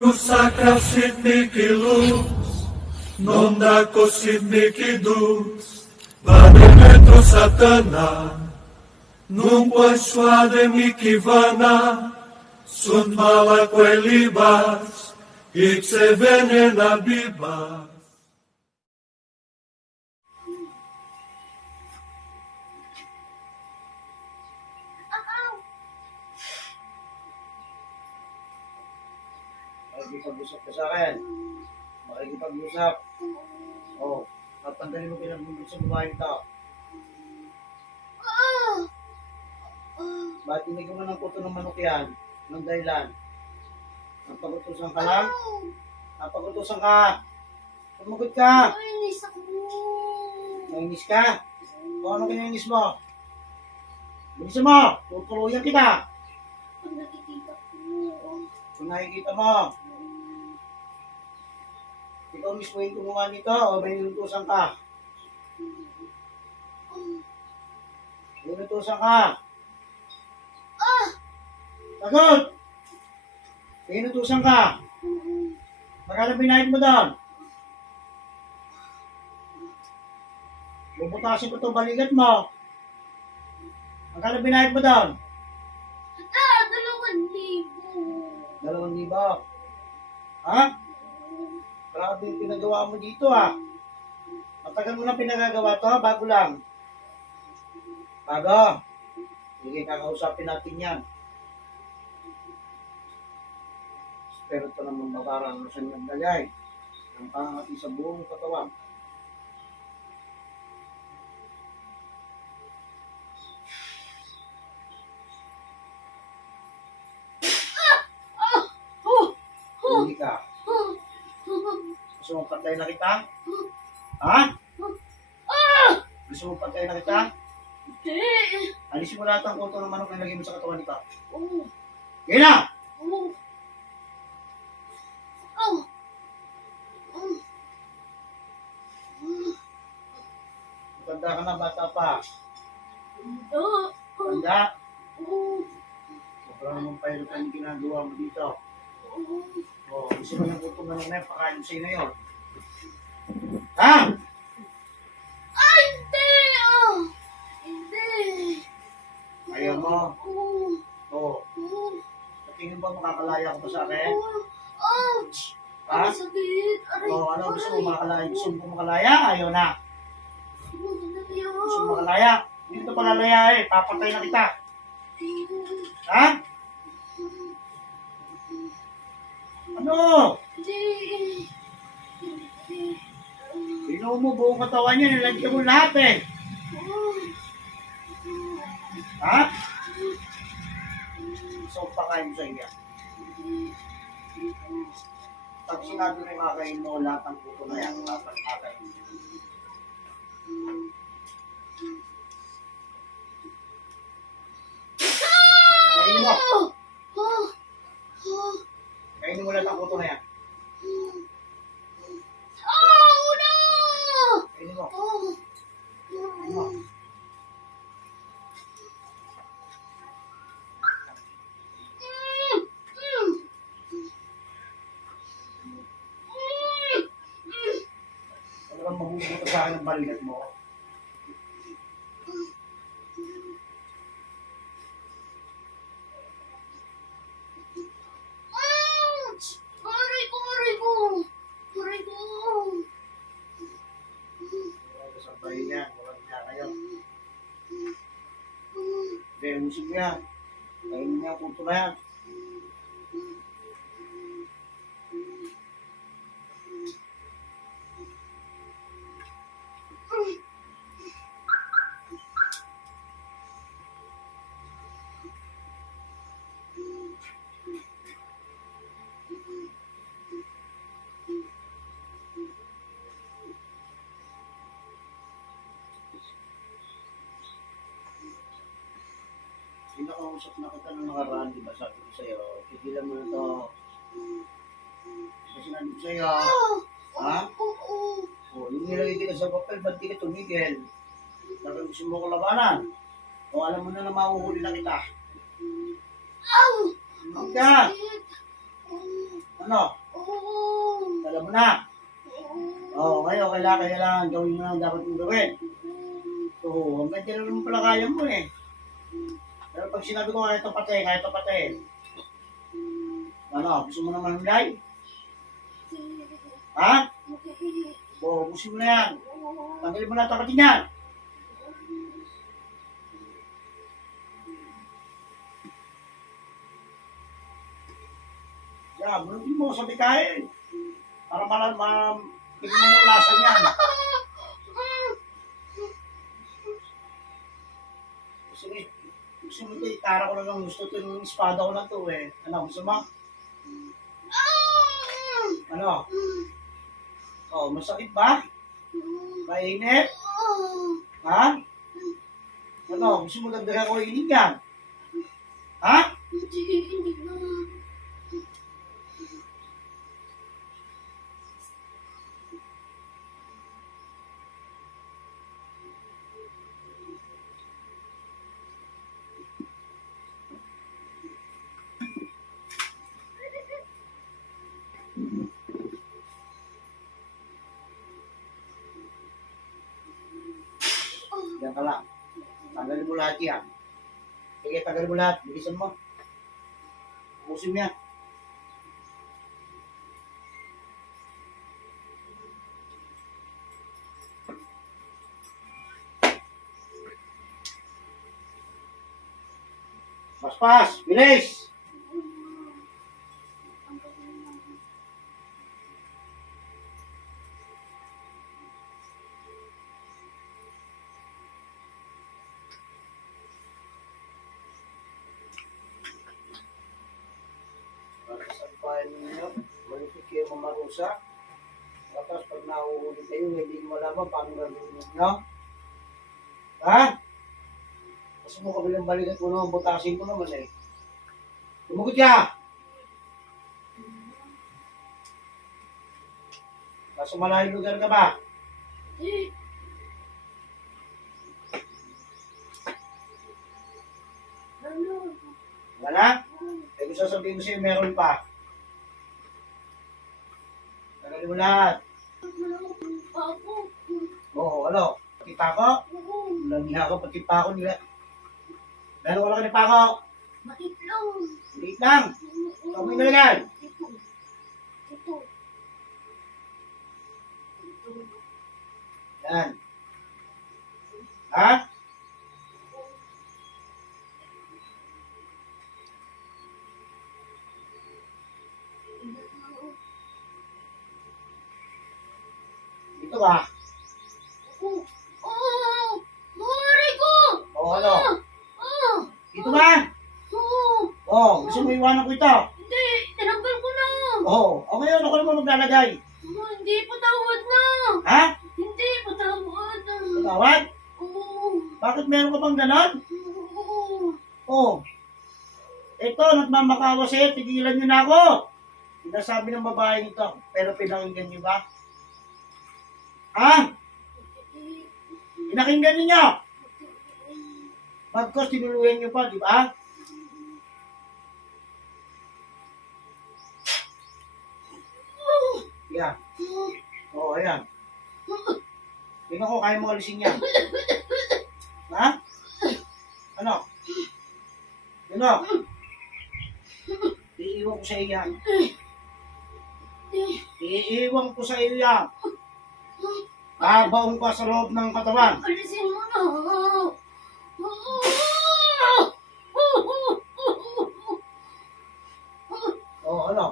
Sacra Sidniki luz, non da Sidniki dus, Vademetro Satana, nunque suademi kivana, sunt mala libas, ixe venena bibas. Makikipag-usap ka sa akin. Makikipag-usap. O, tatanggalin mo pinagbubog sa buhayin ka. Bakit hindi ko man ng kuto ng manok yan? Anong dahilan? Napagutusan ka lang? Napagutusan ka? Sumagot ka? Nainis ako. Nainis ka? O, ano kinainis mo? Bilisan mo! Tutuluyan kita! Pag nakikita ko. Kung nakikita mo, ikaw mismo yung gumawa nito o may inutusan ka? May inutusan ka? Sagot! May inutusan ka? Magkano binayad mo doon? Bubutasin ko itong balikat mo. Magkano binayad mo doon? 2,000. 2,000. Ha? Grabe yung pinagawa mo dito Matagal mo na pinagagawa to, bago lang. Bago. Sige, kakausapin natin yan. Pero ito naman mabarang na siyang nagdagay. Ang pangati sa buong katawan. Hindi ka. Gusto mong patay na kita? Ha? Gusto mong patay na kita? Hindi. Alisin mo lahat ang kulto ng manok na lagay mo sa katawan nito. Oh. Kaya na! Oh. Oh. Matanda ka na, bata pa. Hindi. Tanda. Oh. Sobrang naman payo ka yung ginagawa mo dito. Oh. Gusto mo yung kulto ng manok na yun, pakain sa'yo na yun. Ha? Ay, hindi. Hindi. Ayaw mo? Oh. Oo. Oh. Sa tingin ba makakalaya ko pa sa akin? Ouch. Ha? Ang sakit. Aray. Oo, ano gusto mo makalaya? Gusto mo makalaya? Ayaw na. Aray. Gusto mo makalaya? Hindi ka palalaya papatay na kita. Ha? Ano? Hindi. Binuo mo buong katawan niya, nilagyan mo lahat Ha? So, pakain mo sa inyo. Pag sinabi mo kakain mo, lahat ng puto na yan, dapat kakain mo. Kainin mo. Kainin mo lahat ng puto na yan. Oh, no! Kainin mo. Oh. Kainin mo. Talagang mabubuto sa akin ang balikat mo. Ouch! Aray ko, aray ko! Aray ko! Sa bahay niya, walang niya kayo. Hindi, musik niya. Kainin niya ang puto na yan. Pinakausap na kita nung nakaraan, di ba? Sabi ko sa'yo, tigilan mo na to. Kasi sinabi ko sa'yo, ha? Oo. O, yung nilagay kita sa papel, ba't di ka tumigil? Sabi gusto mo ko labanan. O, alam mo na na mahuhuli na kita. Ow! Huwag ka! Sakit. Oh. Ano? Oo. Alam mo na. Oo. Ngayon, kailangan gawin mo ang dapat mong gawin. So, hanggang dyan naman pala kaya mo eh. Pero pag sinabi ko, kaya ito patay. Ano, gusto mo naman hulay? Ha? Busin mo na yan. Tanggalin mo na ang takatin yan. Yan, bunutin mo sa bikain. Para tignan mo lasa niyan. Gusto mo ito, itara ko na lang. Gusto ito yung espada ko na ito eh. Ano, gusto mo? Ano? Oh, masakit ba? Mainit? Ha? Ano, gusto mo dagdagan ko init yan? Ha? Hindi na. Yan ka lang. Tanggalin mo lahat yan. Sige, tanggalin mo lahat. Bilisan mo. Pusin mo yan. Paspas! Bilis! Sampahin ninyo, malupit kayo mamarusa. Tapos pag nahuhuli kayo, hindi mo malaman paano gagawin ninyo. Ha? Gusto mo kabilang balikat ko naman, butasin ko naman eh. Tumugot ka! Nasa malayong lugar ka ba? Wala? Eh kung sasabihin ko sa'yo, meron pa. Tagalin mo lahat. Oo, ano? Pati pako? Lamiha ko, pati pako nila. Meron wala ka ni pako? Bakit lang? Liit lang. Saan mo inalagay? Ito. Ito. Yan. Ha? Dito ba? Aray ko! Oo, ano? Ah! Dito ba? Oo! Oo, gusto mo iwanan ko ito? Hindi! Tinanggal ko na! Oo. O ngayon, ako naman maglalagay. Hindi, patawad na! Ha? Hindi, patawad! Patawad? Oo! Bakit meron ka bang ganon? Oo! Oo. Ito, nagmamakawa sa'yo, tigilan niyo na ako. Sinasabi ng babae nito, pero pinakinggan niyo ba? Ha? Pinakinggan niyo? Pagkos, tinuluyan niyo pa, di ba? Yan. Oo, ayan. Tingnan ko, kaya mo alisin yan. Ha? Ano? Ano? Iiwan ko sa iyo yan. Iiwan ko sa iyo yan. Babaong ka sa loob ng katawan. Alisin mo na! Oo, ano?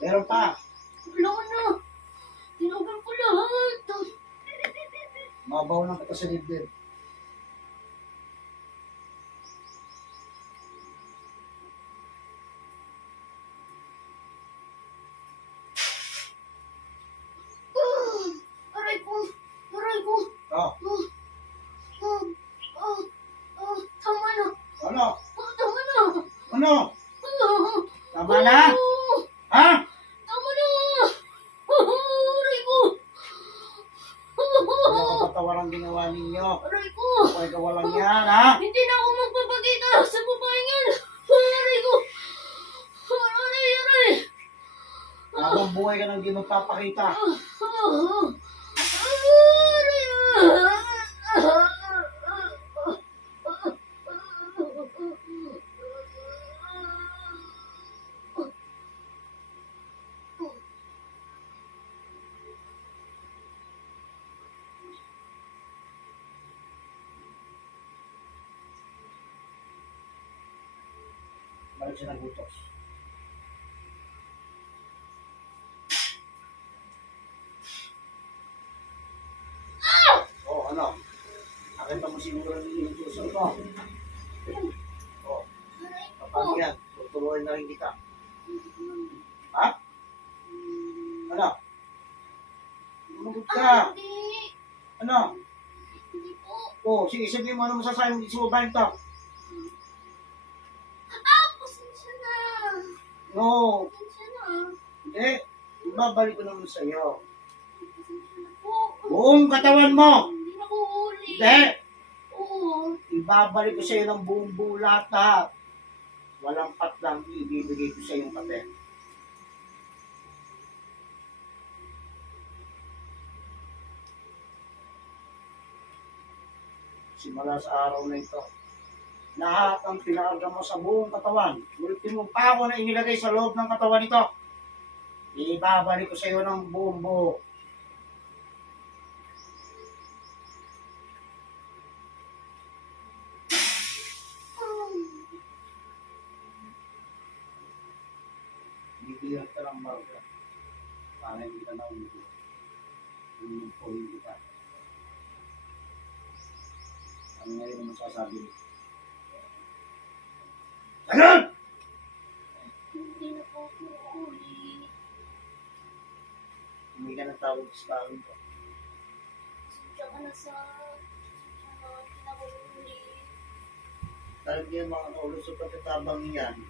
Meron pa. Wala na! Tinanggal ko lahat! Mabaw ng kita sa dibdib. Aray ko! Aray ko! Oh, Tama na! ano? Tama na! Ano? Tama na? Ha? Tama na! Aray ko! Ano ka patawarang ginawa ninyo? Aray ko! Kaya kawalang yan, ha? Hindi na ako magpapakita sa babaeng yan! Aray ko! Habang buhay ka nang di magpapakita. Balik siya ng butos. Oh, ano? Nakita mo siguro yung inutusan ko. Oh, paano yan? Tuturuan na rin kita. Ha? Ano? Lumagot ka. Hindi. Ano? Hindi po. Oh, sige, sabihin mo ano masasabi mo sa babae ito. Pasensya na. No, Pasensya na. hindi. Ibabalik ko naman sa iyo. Pasensya na po. Buong katawan mo. Hindi na ko huli. Hindi. Oo. Ibabalik ko sa iyo ng buong bulat lahat. Walang patlang ibibigay ko sa iyong kape. Simula sa araw na ito, lahat ang pinakarga mo sa buong katawan, ultimo pa ako na inilagay sa loob ng katawan nito, ibabalik ko sa iyo ng buong buo. Bibigyan ka ng marga para hindi ka na ulit. Inupuhin kita. Ano ngayon ang masasabi mo? Sagot! Hindi na po ako huli. Hindi ka natawag sa tawag ko. Pasensya ka na sa kinahuli. Dahil niya mga kaulo sa pagkatabang niyan,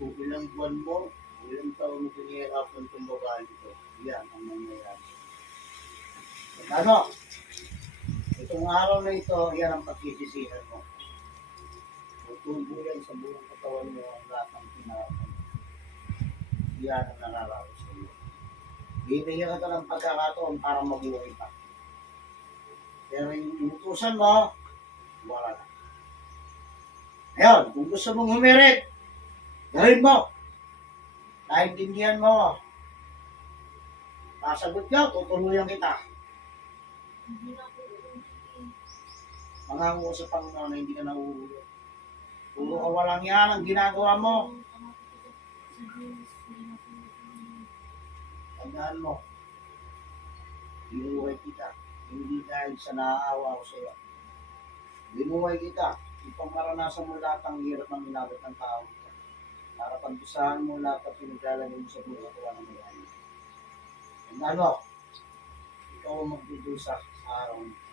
kung ilang buwan mo, ilang taon mo pinihirapan itong babae ito, yan ang nangyayari. Ano? Itong araw na ito, yan ang pagsisisihan mo. Tutubo yan sa buong katawan mo ang lahat ng pinarapan. Yan ang nararaos sa iyo. Bibigyan ka ng pagkakataon para mabuhay pa. Pero yung inutusan mo, wala na. Ngayon, kung gusto mong humirit, gawin mo. Naintindihan mo. Kasagot ka, tutuluyan kita. Hindi na ako huli. Mangako sa Panginoon na hindi ka nauulit. Puro kawalang yan ang ginagawa mo. Tandaan mo, binuhay kita. Hindi dahil sa naaawa ko sa iyo. Binuhay kita. Ipang maranasan mo lahat ang hirap ng inabot ng tao. Para pagdusahan mo lahat at pinaglalagay mo sa buhay ko ng mayayari. Tandaan mo, ikaw ang magdudusa sa araw nito.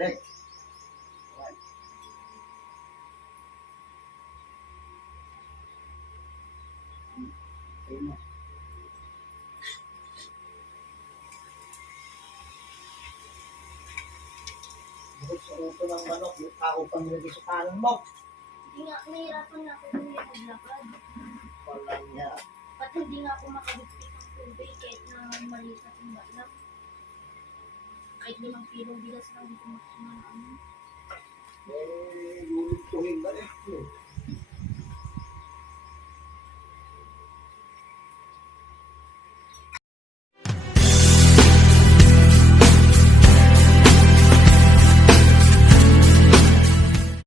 Correct. Right. Okay na. Bukod sa uto ng manok, yung tao pang nilagay sa kanan mo. Hindi nga, nahirapan na ako huli maglakad. Walang niya. Ba't hindi nga ako makabigpit ng tubig kahit na maliit na timba lang? Kahit 5 kilong bigas lang, hindi ko makasama na ano. luluntuhin ka eh.